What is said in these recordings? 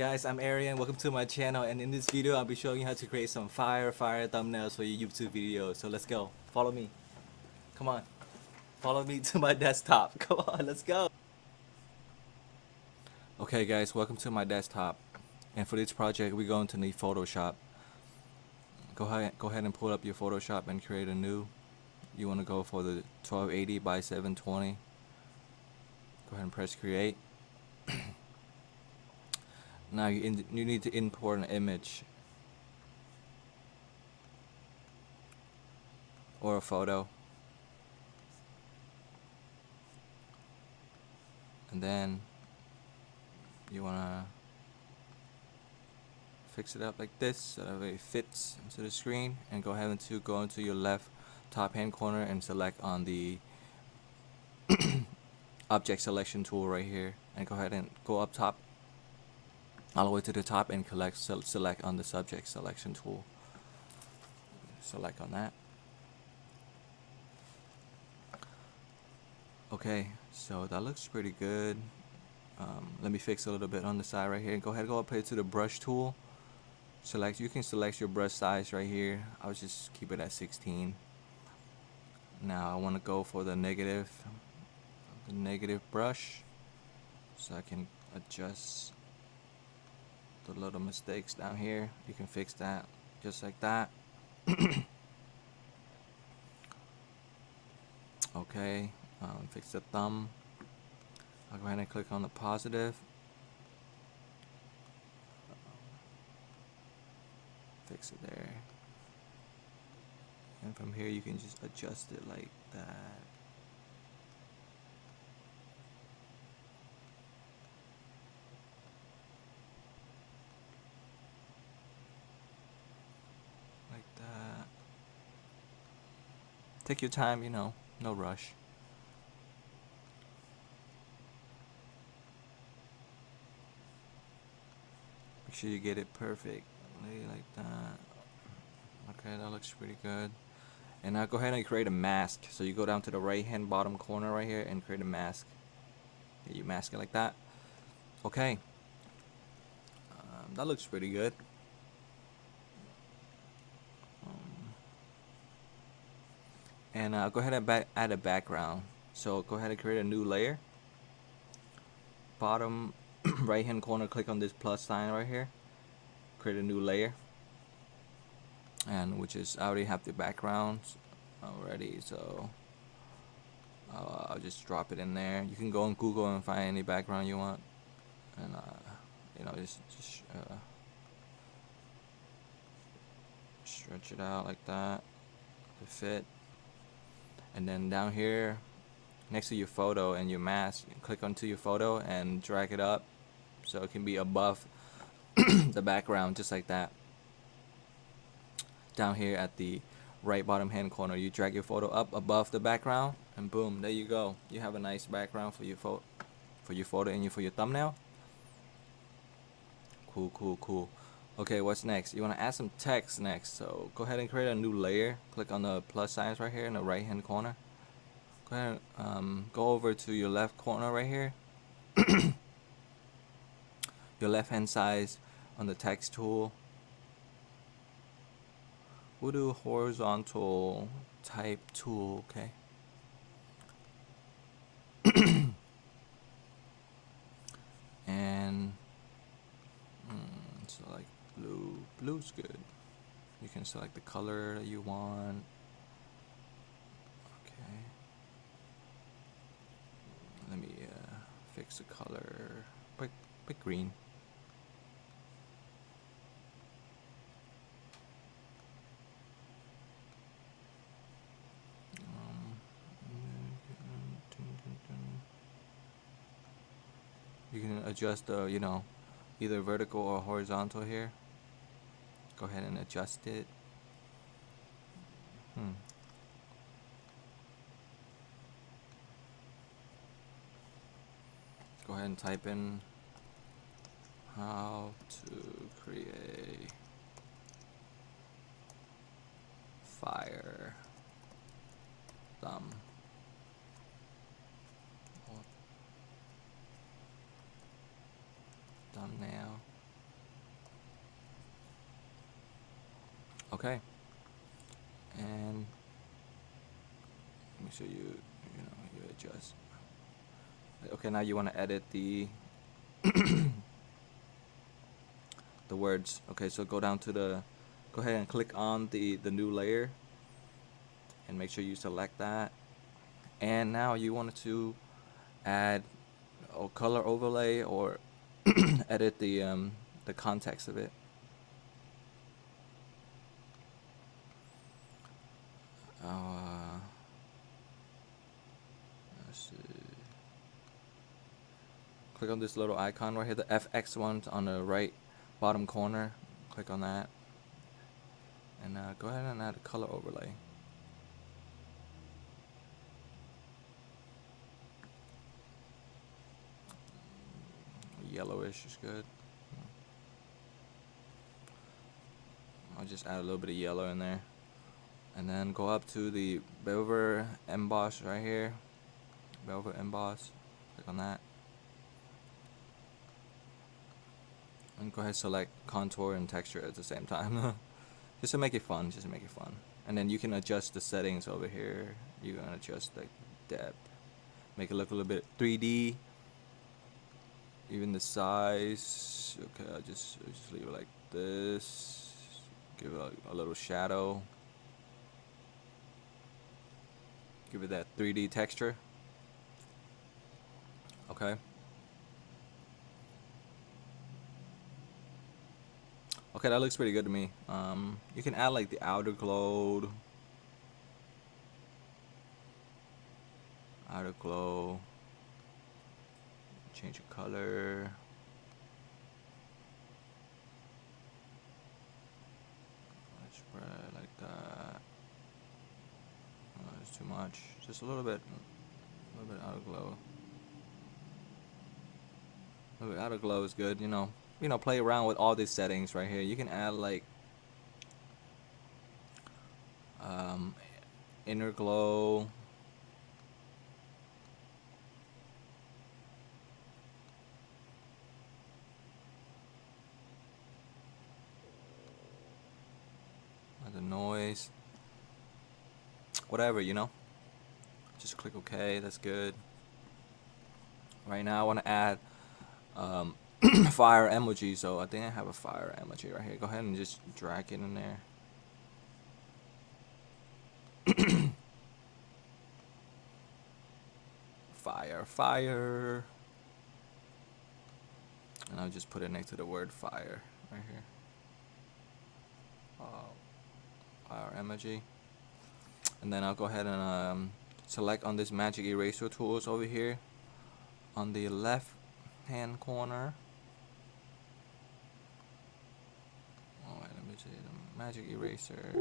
guys, I'm Arian. Welcome to my channel, and in this video I'll be showing you how to create some fire thumbnails for your YouTube videos. So let's go. Follow me. Come on. Follow me to my desktop. Come on, let's go. Okay guys, welcome to my desktop. And for this project we're going to need Photoshop. Go ahead and pull up your Photoshop and create a new. You want to go for the 1280 by 720. Go ahead and press create. Now you need to import an image or a photo, and then you wanna fix it up like this so that way it fits into the screen, and go ahead and go into your left top hand corner and select on the object selection tool right here, and go ahead and go up top all the way to the top and select on the subject selection tool. Select on that. Okay, so that looks pretty good. Let me fix a little bit on the side right here. Go ahead and go up here to the brush tool. You can select your brush size right here. I'll just keep it at 16. Now I want to go for the negative brush, so I can adjust the little mistakes down here. You can fix that just like that. Okay, fix the thumb. I'll go ahead and click on the positive. Fix it there. And from here you can just adjust it like that. Like that. Take your time, no rush. Make sure you get it perfect. Like that. Okay, that looks pretty good. And now go ahead and create a mask. So you go down to the right hand bottom corner right here and create a mask. You mask it like that. Okay. That looks pretty good. And go ahead and add a background. So go ahead and create a new layer. Bottom right hand corner, click on this plus sign right here. Create a new layer. And which is, I already have the backgrounds already, so I'll just drop it in there. You can go on Google and find any background you want, and just stretch it out like that to fit. And then down here next to your photo and your mask, you click onto your photo and drag it up so it can be above the background, just like that. Down here at the right bottom hand corner, you drag your photo up above the background, and boom, there you go. You have a nice background for your photo and for your thumbnail. Cool. Okay, what's next? You want to add some text next, so go ahead and create a new layer. Click on the plus signs right here in the right hand corner. Go ahead and go over to your left corner right here. Your left hand side on the text tool. We'll do horizontal type tool, okay? And select blue. Blue's good. You can select the color that you want. Okay. Let me fix the color. Pick green. You can adjust the, either vertical or horizontal here. Go ahead and adjust it. Go ahead and type in how to create fire thumb. Thumbnail. Okay, and make sure you adjust. Okay, now you want to edit the the words. Okay, so go down to go ahead and click on the new layer, and make sure you select that. And now you want to add a color overlay or edit the context of it. Let's see. Click on this little icon right here, the FX one on the right bottom corner. Click on that, and go ahead and add a color overlay. Yellowish is good. I'll just add a little bit of yellow in there, and then go up to the bevel emboss right here. Bevel emboss. Click on that, and go ahead and select contour and texture at the same time. Just to make it fun. Just to make it fun. And then you can adjust the settings over here. You can adjust the depth, make it look a little bit 3D. Even the size. Okay, I'll just leave it like this. Give it a little shadow. Give it that 3D texture. Okay. Okay, that looks pretty good to me. You can add like the outer glow. Outer glow. Change the color. Let's spread it like that. Oh, that's too much. Just a little bit outer glow. A little bit outer glow is good. Play around with all these settings right here. You can add like inner glow. The noise, whatever, just click OK. That's good. Right now I want to add fire emoji, so I think I have a fire emoji right here. Go ahead and just drag it in there. Fire, and I'll just put it next to the word fire right here. Fire emoji, and then I'll go ahead and select on this magic eraser tools over here on the left hand corner. Oh wait, let me see the magic eraser.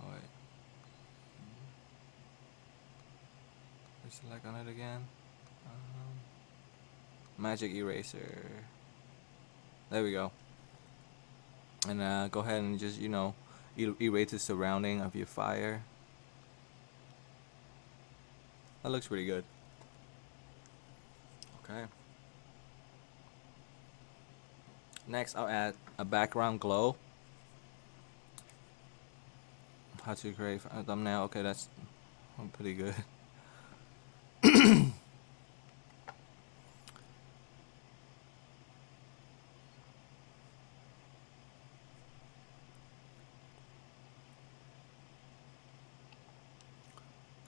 Oh wait, select on it again. Magic eraser. There we go. And go ahead and just erase the surrounding of your fire. That looks pretty good. Okay. Next, I'll add a background glow. How to create a thumbnail? Okay, that's pretty good.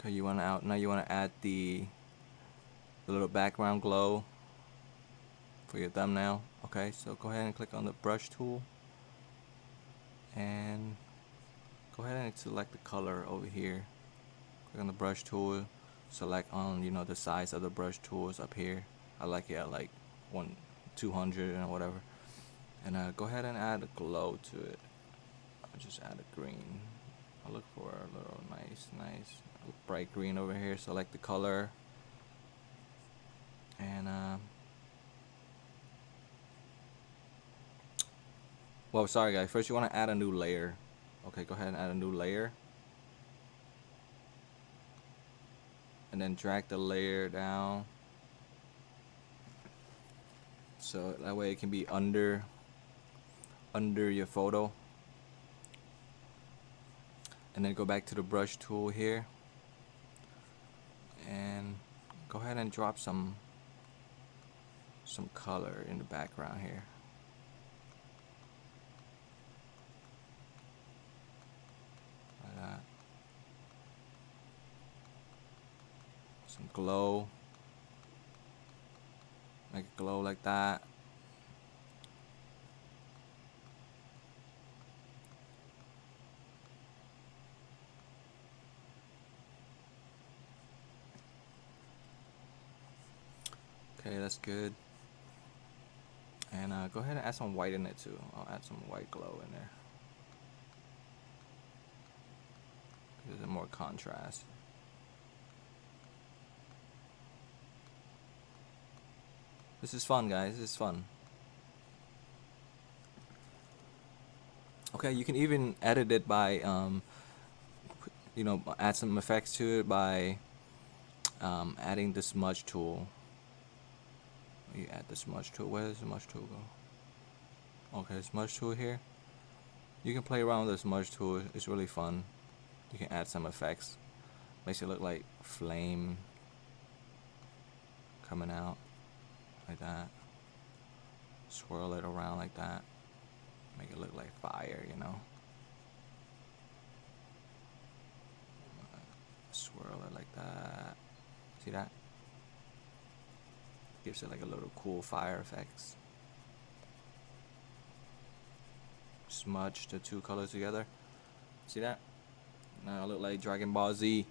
Okay, you want to add the little background glow for your thumbnail. Okay, so go ahead and click on the brush tool, and go ahead and select the color over here. Click on the brush tool, select on the size of the brush tools up here. I like it at like 200 and whatever. And go ahead and add a glow to it. I'll just add a green. I'll look for a little nice bright green over here. Select the color, and well, sorry guys, first you want to add a new layer. Okay, go ahead and add a new layer, and then drag the layer down so that way it can be under your photo. And then go back to the brush tool here and go ahead and drop some color in the background here. Like that. Some glow. Make it glow like that. Okay, that's good. And go ahead and add some white in it too. I'll add some white glow in there. Gives it more contrast. This is fun, guys. This is fun. Okay, you can even edit it by, you know, add some effects to it by adding the smudge tool. You add the smudge tool. Where does the smudge tool go? Okay, smudge tool here. You can play around with the smudge tool. It's really fun. You can add some effects. Makes it look like flame coming out like that. Swirl it around like that. Make it look like fire, you know. Swirl it like that. See that? Gives it like a little cool fire effects. Smudge the two colors together. See that? Now I look like Dragon Ball Z.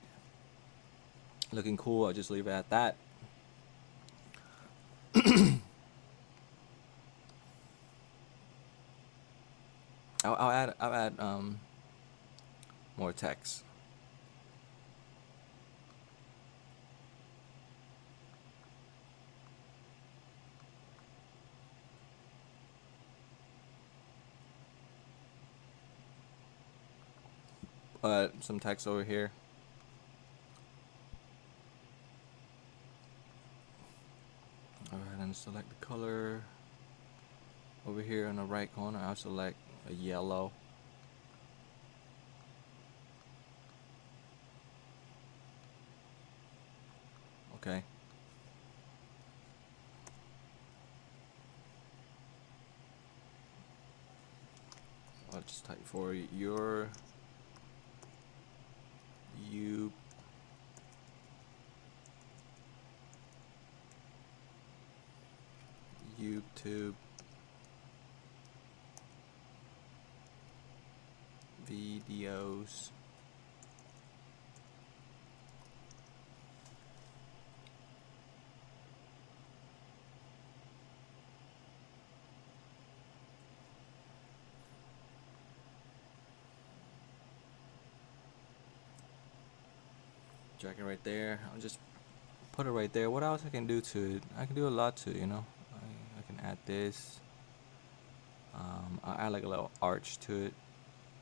Looking cool. I'll just leave it at that. I'll add more text. Some text over here. Alright, and select the color. Over here in the right corner, I'll select a yellow. Okay. I'll just type for your YouTube videos. Drag it right there. I'll just put it right there. What else I can do to it? I can do a lot to it, you know. I can add this. I'll add like a little arch to it.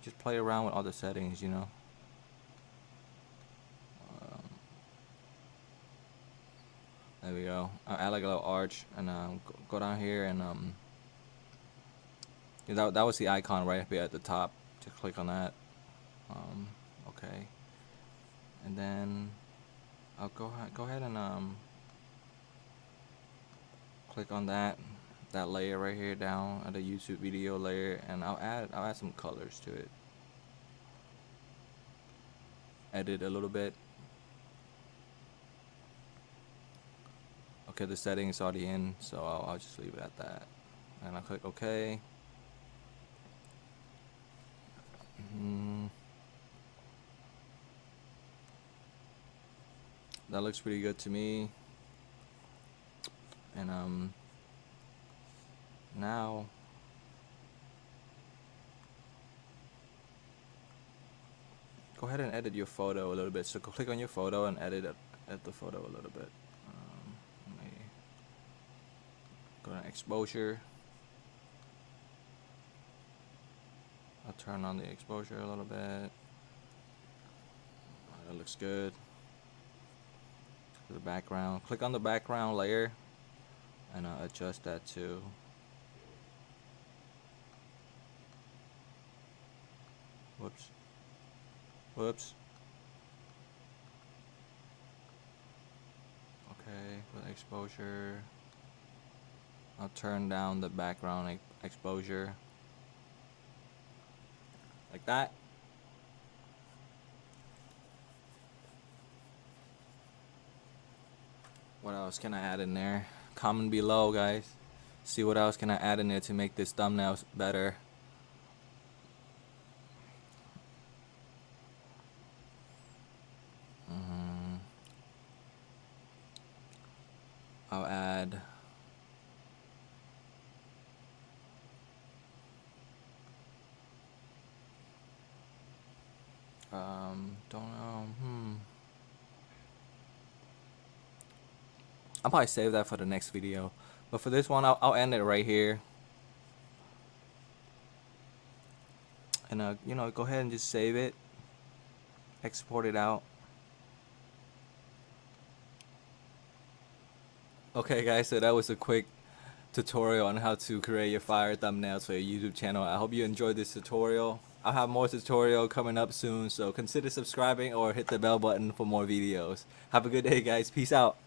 Just play around with all the settings, you know. There we go. I'll add like a little arch and go down here and that was the icon right up here at the top. Just click on that. Okay. And then I'll go ahead and click on that layer right here down at the YouTube video layer, and I'll add some colors to it. Edit a little bit. Okay, the setting is already in, so I'll just leave it at that. And I'll click OK. That looks pretty good to me. And now go ahead and edit your photo a little bit. So click on your photo and edit the photo a little bit. Let me go to exposure. I'll turn on the exposure a little bit. That looks good. The background. Click on the background layer and I'll adjust that too. Whoops. Whoops. Okay, with exposure, I'll turn down the background exposure like that. What else can I add in there? Comment below, guys. See what else can I add in there to make this thumbnail better. I'll add don't know. I'll probably save that for the next video. But for this one, I'll end it right here. And you know, go ahead and just save it. Export it out. Okay, guys, so that was a quick tutorial on how to create your fire thumbnails for your YouTube channel. I hope you enjoyed this tutorial. I'll have more tutorial coming up soon, so consider subscribing or hit the bell button for more videos. Have a good day, guys. Peace out.